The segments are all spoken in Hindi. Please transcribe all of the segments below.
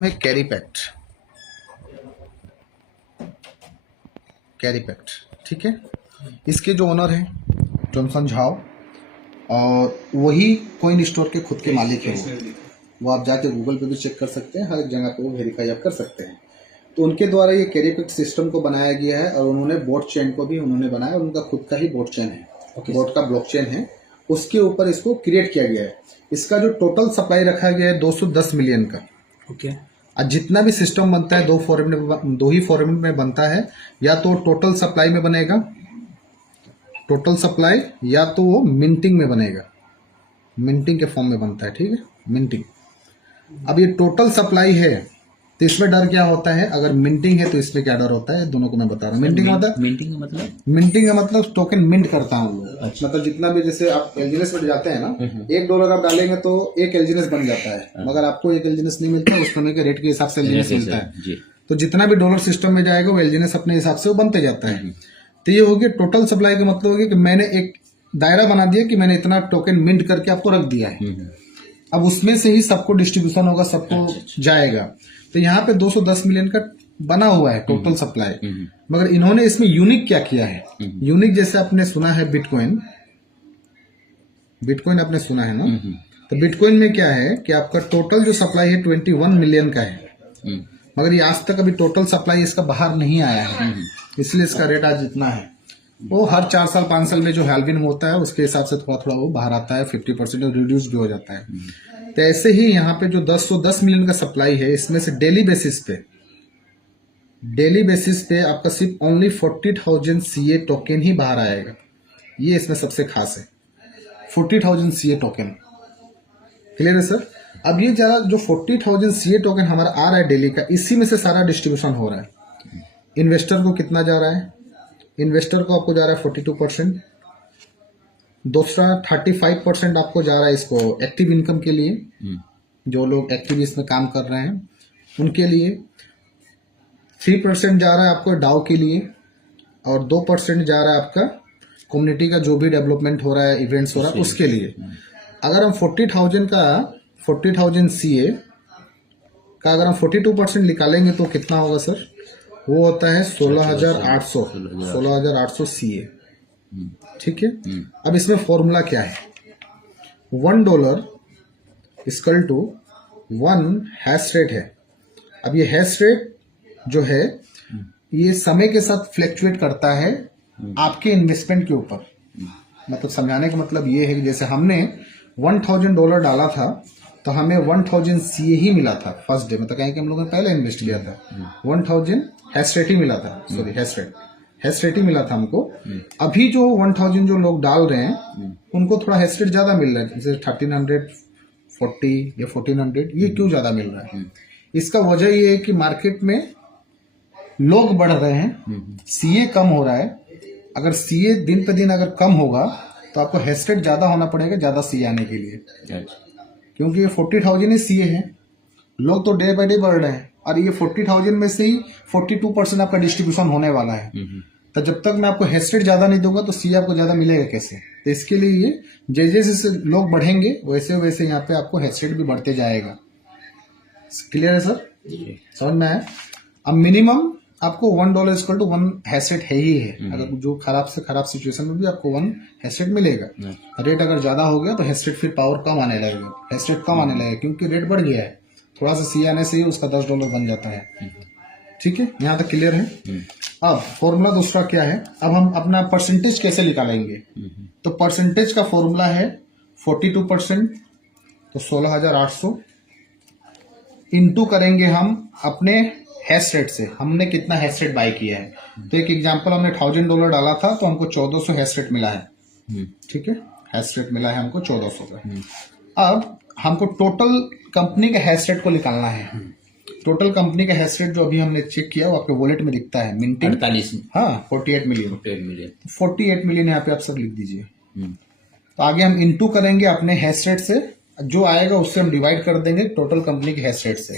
में कैरीपैक्ट, ठीक है। इसके जो ओनर हैं जॉनसन झाओ, और वही कॉइन स्टोर के खुद के मालिक हैं। वो आप जाके गूगल पे भी चेक कर सकते हैं, हर एक जगह पे वो वेरीफाई आप कर सकते हैं। तो उनके द्वारा ये कैरीपैक्ट सिस्टम को बनाया गया है, और उन्होंने बोट चेन को भी उन्होंने बनाया, और उनका खुद का ही बोट चेन है, बोट का ब्लॉक चेन है, उसके ऊपर इसको क्रिएट किया गया है। इसका जो टोटल सप्लाई रखा गया है 210 मिलियन का। ओके। आज जितना भी सिस्टम बनता है दो ही फॉर्मेट में बनता है, या तो टोटल सप्लाई में बनेगा टोटल सप्लाई, या तो वो मिंटिंग में बनेगा, मिंटिंग के फॉर्म में बनता है, ठीक है, मिंटिंग। अब ये टोटल सप्लाई है तो इसमें डर क्या होता है, अगर मिंटिंग है तो इसमें क्या डर होता है, दोनों को मैं बता रहा हूँ। मिंटिंग का मतलब टोकन मिंट करता हूँ। अच्छा। मतलब जितना भी, जैसे आप एलजीनेस में जाते हैं ना, $1 आप डालेंगे तो एक एलजीनेस बन जाता है, मगर आपको एक एलजीनेस नहीं मिलता, उस समय के रेट के हिसाब से एलजीनेस मिलता है। तो जितना भी डॉलर सिस्टम में जाएगा वो एलजीनेस अपने हिसाब से वो बनते जाता है। तो ये हो गया टोटल सप्लाई का मतलब हो गया कि मैंने एक दायरा बना दिया कि मैंने इतना टोकन मिंट करके आपको रख दिया है। अब उसमें से ही सबको डिस्ट्रीब्यूशन होगा, सबको जाएगा। तो यहाँ पे 210 मिलियन का बना हुआ है टोटल सप्लाई, मगर इन्होंने इसमें यूनिक क्या किया है। यूनिक जैसे आपने सुना है बिटकॉइन आपने सुना है ना, तो बिटकॉइन में क्या है कि आपका टोटल जो सप्लाई है 21 मिलियन का है, मगर ये आज तक अभी टोटल सप्लाई इसका बाहर नहीं आया है, इसलिए इसका रेट आज इतना है। वो हर 4 साल 5 साल में जो हैल्विन होता है उसके हिसाब से थोड़ा थोड़ा वो बाहर आता है, 50% रिड्यूस भी हो जाता है। तो ऐसे ही यहाँ पे जो 10 मिलियन का सप्लाई है, इसमें से डेली बेसिस पे आपका सिर्फ ओनली 40,000 CA टोकन ही बाहर आएगा। ये इसमें सबसे खास है, 40,000 CA टोकन। क्लियर है सर। अब ये जरा जो 40,000 CA टोकन हमारा आ रहा है डेली का, इसी में से सारा डिस्ट्रीब्यूशन हो रहा है। इन्वेस्टर को कितना जा रहा है, इन्वेस्टर को आपको जा रहा है 42%, दूसरा 35% आपको जा रहा है इसको एक्टिव इनकम के लिए, जो लोग एक्टिव इसमें काम कर रहे हैं उनके लिए। 3% जा रहा है आपको डाउ के लिए, और 2% जा रहा है आपका कम्युनिटी का जो भी डेवलपमेंट हो रहा है, इवेंट्स हो रहा है उसके लिए। अगर हम 40,000 CA का अगर हम 42% निकालेंगे तो कितना होगा सर, वो होता है 16,800 CA, ठीक है। अब इसमें फॉर्मूला क्या है, $1 इक्वल टू 1 हैश रेट है। अब ये हैश रेट जो है ये समय के साथ फ्लैक्चुएट करता है आपके इन्वेस्टमेंट के ऊपर। मतलब समझाने का मतलब ये है कि जैसे हमने $1,000 डाला था तो हमें 1,000 CA ही मिला था फर्स्ट डे, मतलब कहें कि हम लोगों ने पहले इन्वेस्ट किया था, 1,000 हैश रेट ही मिला था, सॉरी हैश रेट ही मिला था हमको। अभी जो 1,000 जो लोग डाल रहे हैं उनको थोड़ा हैश रेट ज्यादा मिल रहा है, जैसे 1,340 या 1,400। ये क्यों ज्यादा मिल रहा है, इसका वजह ये है कि मार्केट में लोग बढ़ रहे हैं, CA कम हो रहा है। अगर CA दिन पे दिन अगर कम होगा तो आपको हैश रेट ज्यादा होना पड़ेगा ज्यादा CA आने के लिए, क्योंकि ये 40,000 ही CA है, लोग तो डे बाय डे बढ़ रहे हैं, और ये 40,000 में से ही 42% आपका डिस्ट्रीब्यूशन होने वाला है। तो जब तक मैं आपको हैश रेट ज्यादा नहीं दूंगा तो CA आपको ज्यादा मिलेगा कैसे। तो इसके लिए ये जैसे जैसे लोग बढ़ेंगे वैसे वैसे यहाँ पे आपको हैश रेट भी बढ़ते जाएगा। क्लियर है सर, समझ में आया। अब मिनिमम आपको $1 इक्वल टू 1 हैश रेट है ही है। अगर जो खराब से खराब सिचुएशन में भी आपको 1 हैश रेट मिलेगा। रेट अगर ज्यादा हो गया तो हैश रेट फिर पावर कम आने लगेगा, हैश रेट कम आने लगेगा, क्योंकि रेट बढ़ गया है। थोड़ा सा CA आने से ही उसका $10 बन जाता है, ठीक है। यहाँ तक क्लियर है। अब फॉर्मूला दूसरा क्या है, अब हम अपना परसेंटेज कैसे निकालेंगे। तो परसेंटेज का फॉर्मूला है 42%, तो 16,800 इंटू करेंगे हम अपने हैश रेट से, हमने कितना हैश रेट बाय किया है। तो एक एग्जांपल, हमने $1,000 डाला था तो हमको 1,400 हैश रेट मिला है, ठीक है, हैश रेट मिला है हमको 1,400 का। अब हमको टोटल कंपनी का हैश रेट को निकालना है। टोटल कंपनी का हैश रेट जो अभी हमने चेक किया वो आपके वॉलेट में दिखता है, मिंटिंग 48, हाँ 48 मिलियन 48 मिलियन यहाँ पे आप सब लिख दीजिए। तो आगे हम इनटू करेंगे अपने हैश रेट से, जो आएगा उससे हम डिवाइड कर देंगे टोटल कंपनी के हैश रेट से।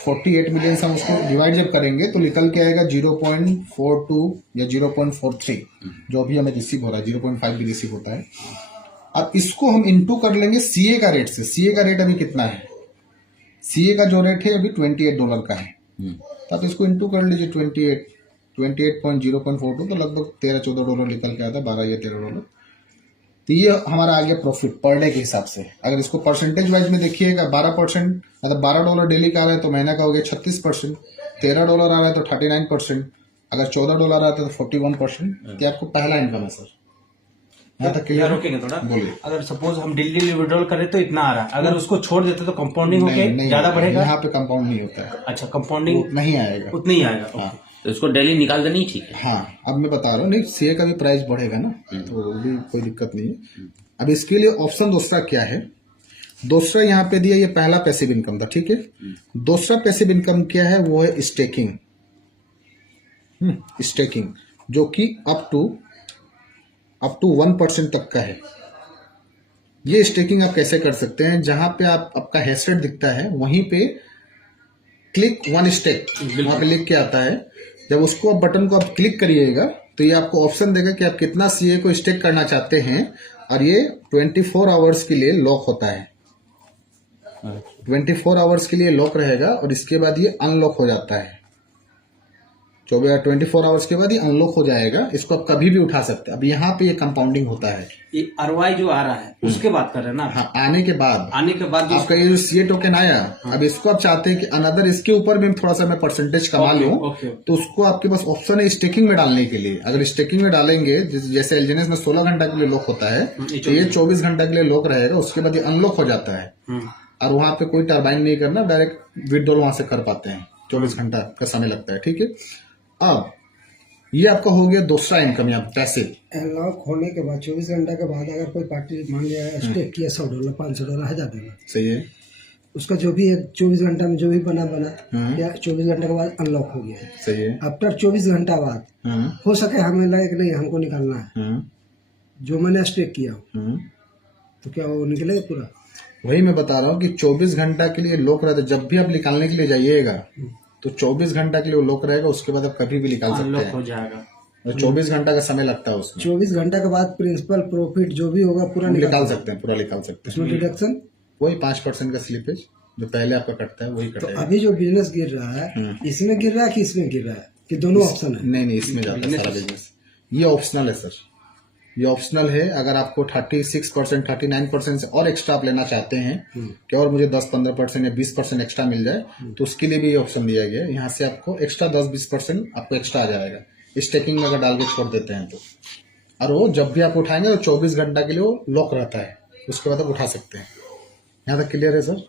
48 मिलियन से हम उसको डिवाइड जब करेंगे तो निकल के आएगा 0.42 या 0.43, जो अभी हमें रिसीव हो रहा है, 0.5 भी रिसीव होता है। अब इसको हम इनटू कर लेंगे CA का रेट से। CA का रेट अभी कितना है, सीए का जो रेट है अभी $28 का है, तो आप इसको इंटू कर लीजिए 28.0.42, तो लगभग $13-14 निकल के आता है, 12 या $13। तो ये हमारा आ गया प्रॉफिट पर डे के हिसाब से। अगर इसको परसेंटेज वाइज में देखिएगा, 12%, मतलब $12 डेली का आ रहा है तो महीना का हो गया 36%, $13 आ रहा है तो 39%, अगर $14 आ रहा है तो 41%। ये आपको पहला इनकम है सर। यहाँ तक क्लियर? रोकेंगे थोड़ा, बोलिए। अगर सपोज हम डेली विड्रॉल करें तो इतना आ रहा है, अगर उसको छोड़ देते तो कंपाउंडिंग होके ज्यादा बढ़ेगा। यहाँ पे कंपाउंड नहीं होता है। अच्छा, कंपाउंडिंग नहीं आएगा, उतना ही आएगा। हाँ, तो इसको डेली निकाल देनी ठीक है। हाँ, अब मैं बता रहा हूँ, नहीं सीए का भी प्राइस बढ़ेगा ना, तो वो भी कोई दिक्कत नहीं है। अब इसके लिए ऑप्शन दूसरा क्या है, दूसरा यहाँ पे दिया, ये पहला पैसिव इनकम था, ठीक है। दूसरा पैसिव इनकम क्या है, वो है स्टेकिंग। स्टेकिंग जो कि अप टू 1% तक का है। ये स्टेकिंग आप कैसे कर सकते हैं, जहां पे आपका हैश रेट दिखता है वहीं पे क्लिक 1 स्टेक वहां पे लिख के आता है। जब उसको बटन को आप क्लिक करिएगा तो ये आपको ऑप्शन देगा कि आप कितना सीए को स्टेक करना चाहते हैं, और ये 24 आवर्स के लिए लॉक होता है। 24 आवर्स के लिए लॉक रहेगा और इसके बाद ये अनलॉक हो जाता है। 24 आवर्स के बाद ये अनलॉक हो जाएगा। इसको आप कभी भी उठा सकते हैं। अब यहाँ पे ये कंपाउंडिंग होता है। ये आरवाई जो आ रहा है उसके बात कर रहे हैं ना? हाँ, आने के बाद जो आपका ये जो सीए टोकन आया, अब इसको आप चाहते हैं कि अनदर इसके ऊपर भी थोड़ा सा मैं परसेंटेज कमा लूं, तो उसको आपके पास ऑप्शन है स्टेकिंग में डालने के लिए। अगर स्टेकिंग में डालेंगे, जैसे एलजीएनएस में 16 घंटा के लिए लॉक होता है, तो ये 24 घंटा के लिए लॉक रहेगा। उसके बाद ये अनलॉक हो जाता है और वहां पे कोई टर्बाइन नहीं करना, डायरेक्ट विड्रॉल वहां से कर पाते हैं। 24 घंटा का समय लगता है, ठीक है। अब ये आपका हो गया दूसरा इनकम, यहाँ पैसे लॉक होने के बाद 24 घंटा के बाद अगर कोई पार्टी मान लिया स्टेक किया $100, $500, $1000, सही है, उसका जो भी है 24 घंटा में जो भी बना या 24 घंटे के बाद अनलॉक हो गया है। सही है। आफ्टर 24 घंटा बाद हो सके हमें लगे कि नहीं हमको निकालना है, जो मैंने स्टेक किया तो क्या वो निकलेगा पूरा? वही मैं बता रहा हूँ कि 24 घंटा के लिए लॉक रहता है। जब भी आप निकालने के लिए जाइएगा तो 24 घंटा के लिए लॉक रहेगा। उसके बाद आप कभी भी निकाल सकते हैं, हो जाएगा। और 24 घंटा का समय लगता है उसमें। 24 घंटा के बाद प्रिंसिपल प्रॉफिट जो भी होगा पूरा निकाल सकते हैं, पूरा निकाल सकते हैं। उसमें डिडक्शन वही 5% का स्लिपेज जो पहले आपका कटता है वही तो कटेगा। अभी जो बिजनेस गिर रहा है इसमें गिर रहा है कि इसमें गिर रहा है, कि दोनों ऑप्शन है? नहीं, इसमें जाता है सारा बिजनेस। ये ऑप्शनल है सर, ये ऑप्शनल है। अगर आपको 36%, 39% से और एक्स्ट्रा आप लेना चाहते हैं कि और मुझे 10-15% या 20% एक्स्ट्रा मिल जाए, तो उसके लिए भी ये ऑप्शन दिया गया है। यहाँ से आपको एक्स्ट्रा 10-20% आपको एक्स्ट्रा आ जाएगा स्टेकिंग में अगर डाल के छोड़ देते हैं तो। और वो जब भी आप उठाएंगे तो 24 घंटा के लिए वो लॉक रहता है, उसके बाद आप उठा सकते हैं। यहाँ तक क्लियर है सर?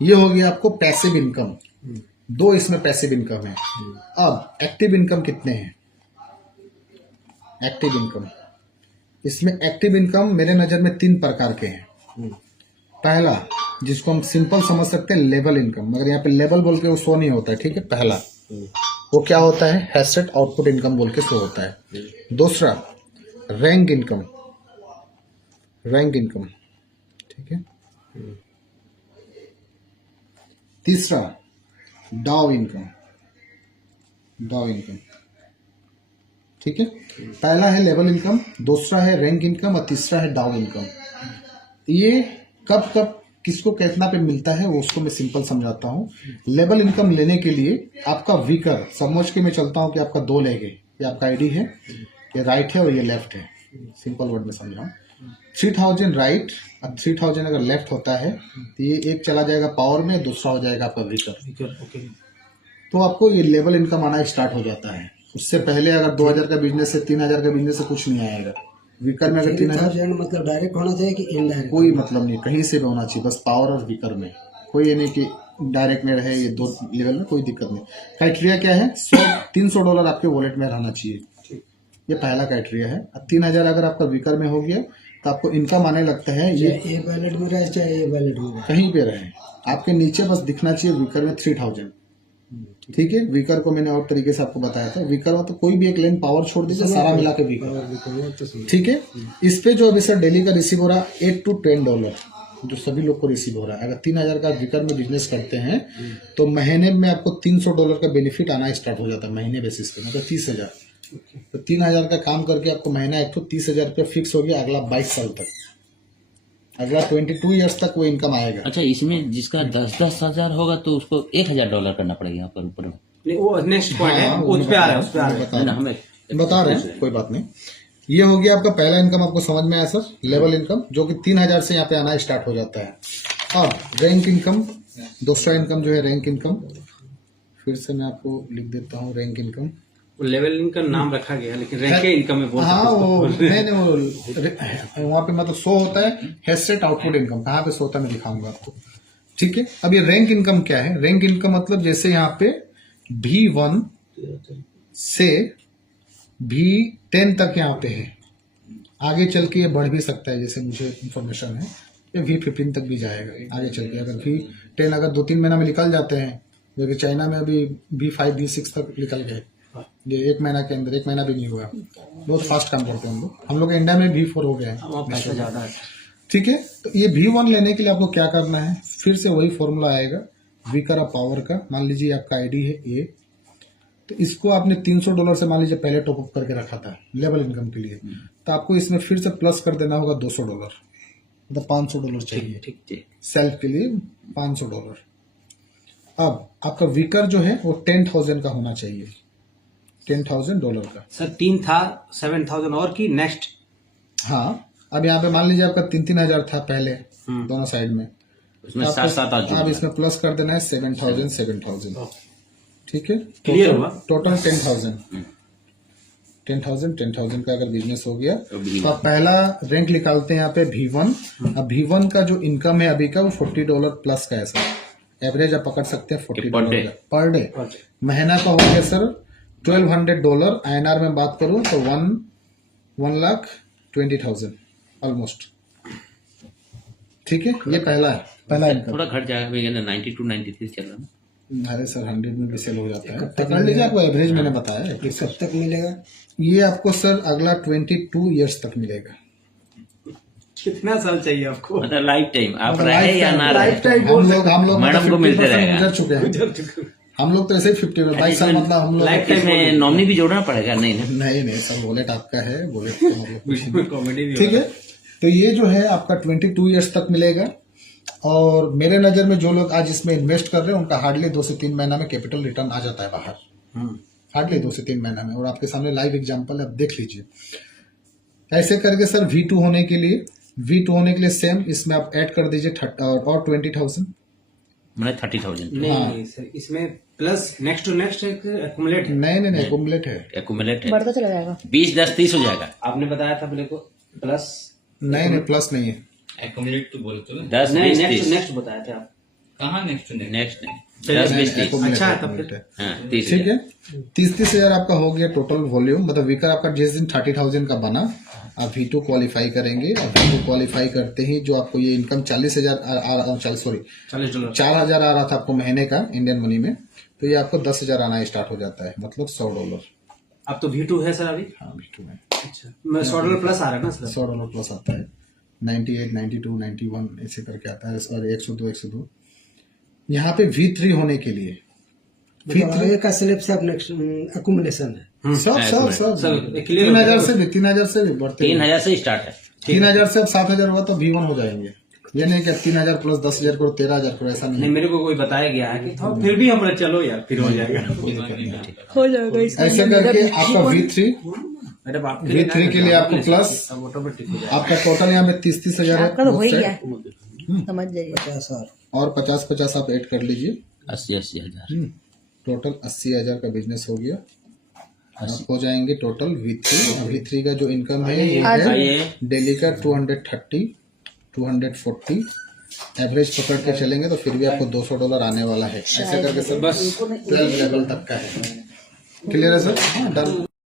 ये हो गया आपको पैसिव इनकम। दो इसमें पैसिव इनकम है। अब एक्टिव इनकम कितने हैं? एक्टिव इनकम, इसमें एक्टिव इनकम मेरे नजर में 3 प्रकार के हैं। पहला, जिसको हम सिंपल समझ सकते हैं, लेवल इनकम, मगर यहाँ पे लेवल बोल के वो शो नहीं होता है, ठीक है। पहला वो क्या होता है, हैश रेट आउटपुट इनकम बोल के शो होता है। दूसरा रैंक इनकम, रैंक इनकम, ठीक है। तीसरा डाउ इनकम, डाउ इनकम, ठीक है। पहला है लेवल इनकम, दूसरा है रैंक इनकम और तीसरा है डाउ इनकम। ये कब कब किसको कितना पे मिलता है वो उसको मैं सिंपल समझाता हूँ। लेवल इनकम लेने के लिए आपका वीकर समझ के मैं चलता हूँ कि आपका 2 लेग है, ये आपका आईडी है, ये राइट है और ये लेफ्ट है। सिंपल वर्ड में समझाऊँ, 3000 राइट और 3000 अगर लेफ्ट होता है तो ये एक चला जाएगा पावर में, दूसरा हो जाएगा आपका वीकर। तो आपको ये लेवल इनकम आना स्टार्ट हो जाता है। उससे पहले अगर 2000 का बिजनेस है, 3000 का बिजनेस से कुछ नहीं आएगा। वीकर में अगर 3000 मतलब डायरेक्ट होना चाहिए कि इनडायरेक्ट? कोई मतलब नहीं, कहीं से भी होना चाहिए, बस पावर और वीकर में। कोई ये नहीं कि डायरेक्ट में रहे, ये 2 लेवल में कोई दिक्कत नहीं। क्राइटेरिया क्या है, $300 आपके वॉलेट में रहना चाहिए, ये पहला क्राइटेरिया है। 3000 अगर आपका वीकर में हो गया तो आपको इनकम आने लगता है। ये वैलेट में रहे चाहे ये वैलेट में रहे, कहीं पे रहे, आपके नीचे बस दिखना चाहिए वीकर में 3000, ठीक है। वीकर को मैंने और तरीके से आपको बताया था। वीकर हो तो कोई भी एक लाइन पावर छोड़ दीजिए, सारा मिला के वीकर, ठीक है। इस पे जो अभी सर डेली का रिसीव हो रहा है $8 to $10 जो सभी लोग को रिसीव हो रहा है। अगर 3000 का वीकर में बिजनेस करते हैं तो महीने में आपको $300 का बेनिफिट आना स्टार्ट हो जाता है महीने बेसिस पे, मतलब 30,000। तो 3000 का काम करके आपको महीना एक तो 30,000 रुपया फिक्स हो गया अगला 22 साल तक। अगला 22 ईयर्स तक वो इनकम आएगा। अच्छा, इसमें जिसका 10,000 होगा तो उसको $1,000 करना पड़ेगा यहाँ पर ऊपर। नहीं, वो नेक्स्ट पॉइंट है, उस पे आ रहा है, उस पे आ रहा है। बता रहे हमें हैं, बता रहे हैं, कोई बात नहीं। ये हो गया आपका पहला इनकम, आपको समझ में आया सर, लेवल इनकम, जो कि 3000 से यहाँ पे आना स्टार्ट हो जाता है। अब रैंक इनकम, दूसरा इनकम जो है रैंक इनकम, फिर से मैं आपको लिख देता हूँ रैंक इनकम। वो लेवल इनकम नाम रखा गया, लेकिन रैंक इनकम में बोल हाँ, सकते वो हो। नहीं नहीं, वो वहाँ पे मतलब शो होता है हेडसेट आउटपुट इनकम, कहाँ पे शो होता है मैं दिखाऊंगा आपको। ठीक है, अब ये रैंक इनकम क्या है? रैंक इनकम मतलब जैसे यहाँ पे V1 से V10 तक यहाँ पे है, आगे चल के ये बढ़ भी सकता है, जैसे मुझे इंफॉर्मेशन है ये V15 तक भी जाएगा आगे चल के। अगर V10 अगर 2-3 महीना में निकल जाते हैं, क्योंकि चाइना में अभी V5 V6 तक निकल गए, ये 1 महीना के अंदर, 1 महीना भी नहीं हुआ, बहुत फास्ट काम करते हैं हम लोग। हम लोग इंडिया में V4 हो गए हैं, वहाँ पैसा ज्यादा है। ठीक है। तो ये V1 लेने के लिए आपको क्या करना है, फिर से वही फॉर्मूला आएगा वीकर ऑफ पावर का। मान लीजिए आपका आईडी है A, तो इसको आपने $300 से मान लीजिए पहले टॉपअप करके रखा था लेवल इनकम के लिए, तो आपको इसमें फिर से प्लस कर देना होगा $200, मतलब $500 चाहिए ठीक ठीक। सेल्फ के लिए $500। अब आपका वीकर जो है वो 10,000 का होना चाहिए, $10,000 का। सर 3 था, 7,000 और की नेक्स्ट। हाँ, अब यहाँ पे मान लीजिए आपका 3-3 हजार था पहले दोनों साइड में, उसमें आपको- 7-7 आ अब इसमें प्लस कर देना है 7,000। ठीक है, क्लियर हुआ? टोटल 10,000 का अगर बिजनेस हो गया तो तो आप पहला रैंक निकालते हैं यहाँ पे V1। अब V1 का जो इनकम है अभी का वो $40 प्लस का है सर, एवरेज आप पकड़ सकते हैं $40 पर डे। महीना का हो गया सर $1,200, INR में बात करूं तो 1,20,000 ऑलमोस्ट। ठीक है, ये पहला इनकम। थोड़ा घट जाएगा, भैया 92-93 चल रहा है। अरे सर 100 में भी सेल हो जाता है, पकड़ लीजिए, आपको एवरेज मैंने बताया है। ये कब तक मिलेगा? ये आपको सर अगला 22 ईयर्स तक मिलेगा। कितना साल चाहिए आपको? मतलब लाइफ टाइम आप मतलब रहे या ना रहे, हम लोग मैडम को मिलते 50% रहेगा। गुजर चुके हैं हम लोग, तो ऐसे ही 22 साल मतलब हम लोग। लाइफ टाइम इसमें नॉमिनी भी जोड़ना पड़ेगा? नहीं ना, नहीं सर, वॉलेट आपका है, वॉलेट तो मतलब कुछ नहीं। कॉमेडी भी ठीक है, तो ये जो है आपका 22 ईयर्स तक मिलेगा। और मेरे नजर में जो लोग आज इसमें इन्वेस्ट कर रहे हैं उनका हार्डली 2 से 3 महीना में कैपिटल रिटर्न आ जाता है बाहर, हार्डली 2 से 3 महीना में। और आपके सामने लाइव एग्जांपल है, आप देख लीजिए। ऐसे करके सर V2 होने के लिए सेम इसमें आप ऐड कर दीजिए और 20,000, मतलब 30,000 नहीं सर, इसमें प्लस नेक्स्ट टू नेक्स्ट एक एक्यूमुलेट है। नहीं एक्यूमुलेट है। एक्यूमुलेट है, बढ़ता चला जाएगा। 20, 10, 30 हो जाएगा। आपने बताया था मेरे को प्लस, नहीं प्लस नहीं है। एक्यूमुलेट तो बोले तो 10, नहीं 20, नेक्स्ट 30। नेक्स्ट बताया था आप। कहाँ नेक्स्ट नेक्स्ट नहीं, चलिए, 10, 20, 30। accumulate अच्छा है, है, तब फिर। accumulate है। हाँ, 30 ठीक है, 30 हजार आपका हो गया टोटल वॉल्यूम। मतलब वीकर आपका जिस दिन 30,000 का बना, आप V2 क्वालिफाई करेंगे। और V2 क्वालिफाई करते ही जो आपको ये इनकम $40,000 $40 4,000 आ रहा था आपको महीने का इंडियन मनी में, तो ये आपको 10,000 आना स्टार्ट हो जाता है, मतलब $100। अब तो V2 है सर अभी। हाँ, V2 में अच्छा, मैं $100 प्लस आ रहा है ना सर। $100 प्लस आता है, 98, 92, 91 ऐसे करके आता है, और 102। यहाँ पे V3 होने के लिए मतलब आगे का स्लैब सब नेक्स्ट अकुमुलेशन है। सब सर क्लियर 3,000 से भी बढ़ते हैं। 3,000 से स्टार्ट है। 3,000 से अब 7,000 हुआ तो V1 हो जाएंगे। ये नहीं कि 3,000 प्लस 10,000 करो, 13,000 करो, ऐसा नहीं नहीं, मेरे को कोई बताया गया है कि तो फिर भी हमारा चलो यार, फिर हो जाएगा। हो जाएगा इसका। ऐसे करके आपका V3 मैडम आपके लिए V3 के लिए आपको प्लस ऑटोमेटिक हो जाएगा। आपका टोटल यहाँ पे 30,000 है, आपका तो हो ही गया, समझ जाइए। 50,000 और 50 आप ऐड कर लीजिए, 80 हजार। टोटल 80,000 का बिजनेस हो गया। आप हो जाएंगे टोटल V3 का जो इनकम है ये है डेली का 230, 240 एवरेज पकड़ के चलेंगे तो फिर भी आपको $200 आने वाला है। ऐसे करके सर बस 12 लेवल तक का है। क्लियर है सर? हाँ, डन।